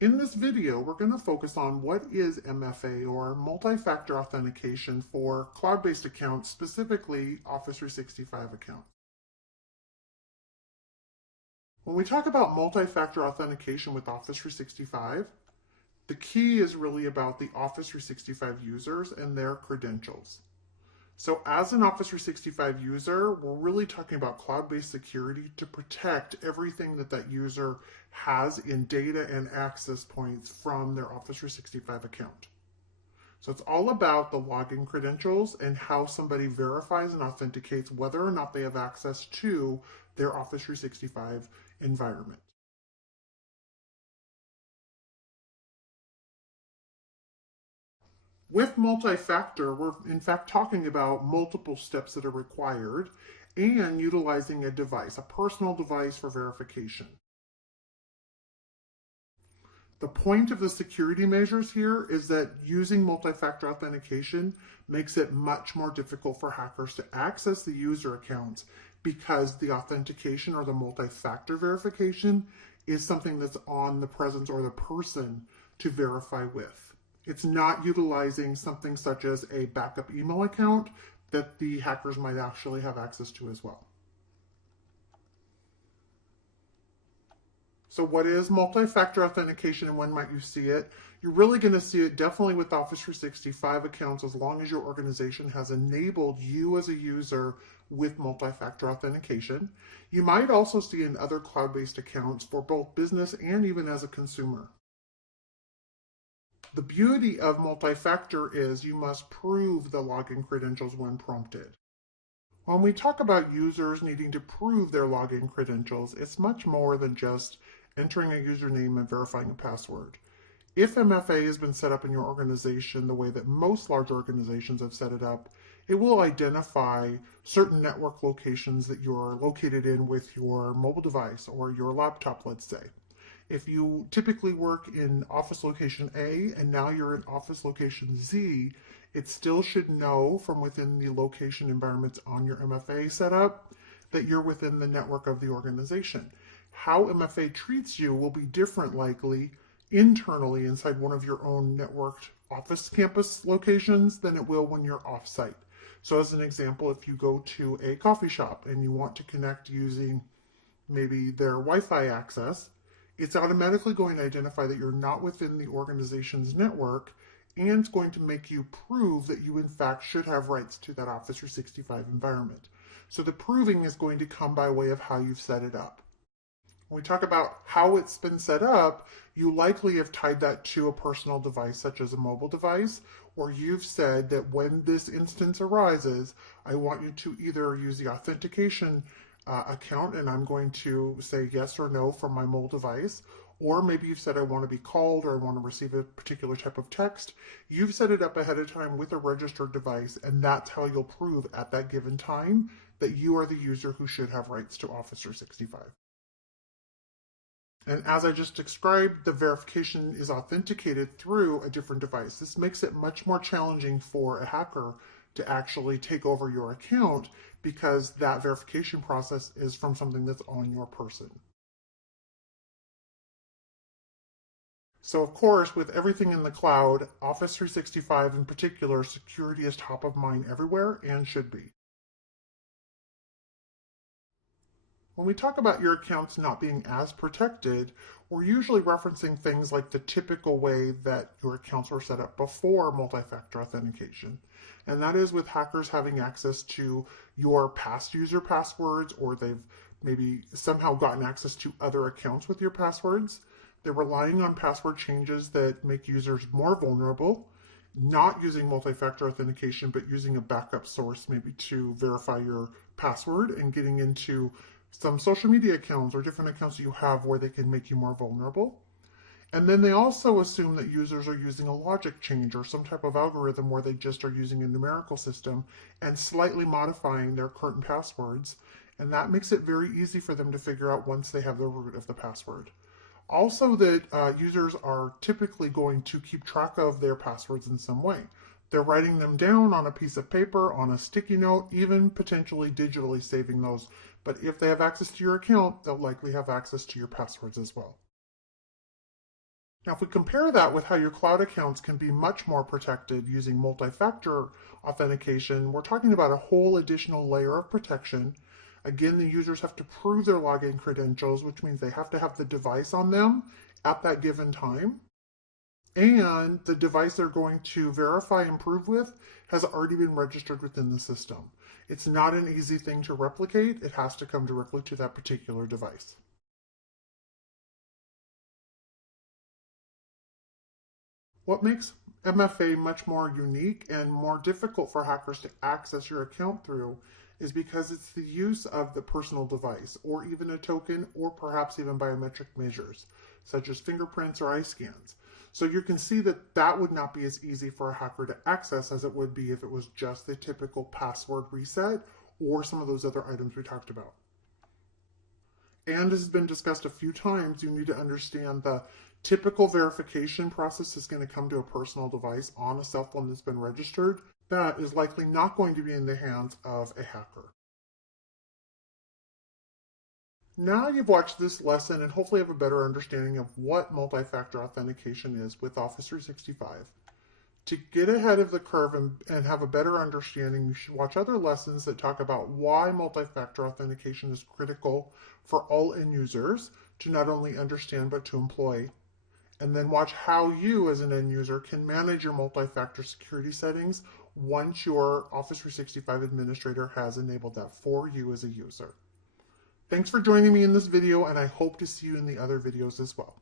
In this video, we're going to focus on what is MFA or multi-factor authentication for cloud-based accounts, specifically Office 365 accounts. When we talk about multi-factor authentication with Office 365, the key is really about the Office 365 users and their credentials. So as an Office 365 user, we're really talking about cloud-based security to protect everything that that user has in data and access points from their Office 365 account. So it's all about the login credentials and how somebody verifies and authenticates whether or not they have access to their Office 365 environment. With multi-factor, we're in fact talking about multiple steps that are required and utilizing a device, a personal device for verification. The point of the security measures here is that using multi-factor authentication makes it much more difficult for hackers to access the user accounts because the authentication or the multi-factor verification is something that's on the presence or the person to verify with. It's not utilizing something such as a backup email account that the hackers might actually have access to as well. So what is multi-factor authentication and when might you see it? You're really going to see it definitely with Office 365 accounts as long as your organization has enabled you as a user with multi-factor authentication. You might also see in other cloud-based accounts for both business and even as a consumer. The beauty of multi-factor is you must prove the login credentials when prompted. When we talk about users needing to prove their login credentials, it's much more than just entering a username and verifying a password. If MFA has been set up in your organization the way that most large organizations have set it up, it will identify certain network locations that you're located in with your mobile device or your laptop, let's say. If you typically work in office location A and now you're in office location Z, it still should know from within the location environments on your MFA setup that you're within the network of the organization. How MFA treats you will be different likely internally inside one of your own networked office campus locations than it will when you're offsite. So as an example, if you go to a coffee shop and you want to connect using maybe their Wi-Fi access, it's automatically going to identify that you're not within the organization's network and it's going to make you prove that you in fact should have rights to that Office 365 environment. So the proving is going to come by way of how you've set it up. When we talk about how it's been set up, you likely have tied that to a personal device such as a mobile device, or you've said that when this instance arises, I want you to either use the authentication account and I'm going to say yes or no from my mobile device, or maybe you've said I want to be called or I want to receive a particular type of text. You've set it up ahead of time with a registered device, and that's how you'll prove at that given time that you are the user who should have rights to Office 365. And as I just described, the verification is authenticated through a different device. This makes it much more challenging for a hacker to actually take over your account because that verification process is from something that's on your person. So of course, with everything in the cloud, Office 365 in particular, security is top of mind everywhere and should be. When we talk about your accounts not being as protected, we're usually referencing things like the typical way that your accounts were set up before multi-factor authentication. And that is with hackers having access to your past user passwords, or they've maybe somehow gotten access to other accounts with your passwords. They're relying on password changes that make users more vulnerable, not using multi-factor authentication, but using a backup source maybe to verify your password and getting into some social media accounts or different accounts you have where they can make you more vulnerable. And then they also assume that users are using a logic change or some type of algorithm where they just are using a numerical system and slightly modifying their current passwords. And that makes it very easy for them to figure out once they have the root of the password. Also, that users are typically going to keep track of their passwords in some way. They're writing them down on a piece of paper, on a sticky note, even potentially digitally saving those. But if they have access to your account, they'll likely have access to your passwords as well. Now, if we compare that with how your cloud accounts can be much more protected using multi-factor authentication, we're talking about a whole additional layer of protection. Again, the users have to prove their login credentials, which means they have to have the device on them at that given time. And the device they're going to verify and prove with has already been registered within the system. It's not an easy thing to replicate. It has to come directly to that particular device. What makes MFA much more unique and more difficult for hackers to access your account through is because it's the use of the personal device, or even a token, or perhaps even biometric measures, such as fingerprints or eye scans. So you can see that that would not be as easy for a hacker to access as it would be if it was just the typical password reset or some of those other items we talked about. And as has been discussed a few times, you need to understand the typical verification process is going to come to a personal device on a cell phone that's been registered. That is likely not going to be in the hands of a hacker. Now you've watched this lesson and hopefully have a better understanding of what multi-factor authentication is with Office 365. To get ahead of the curve and have a better understanding, you should watch other lessons that talk about why multi-factor authentication is critical for all end users to not only understand but to employ. And then watch how you as an end user can manage your multi-factor security settings once your Office 365 administrator has enabled that for you as a user. Thanks for joining me in this video, and I hope to see you in the other videos as well.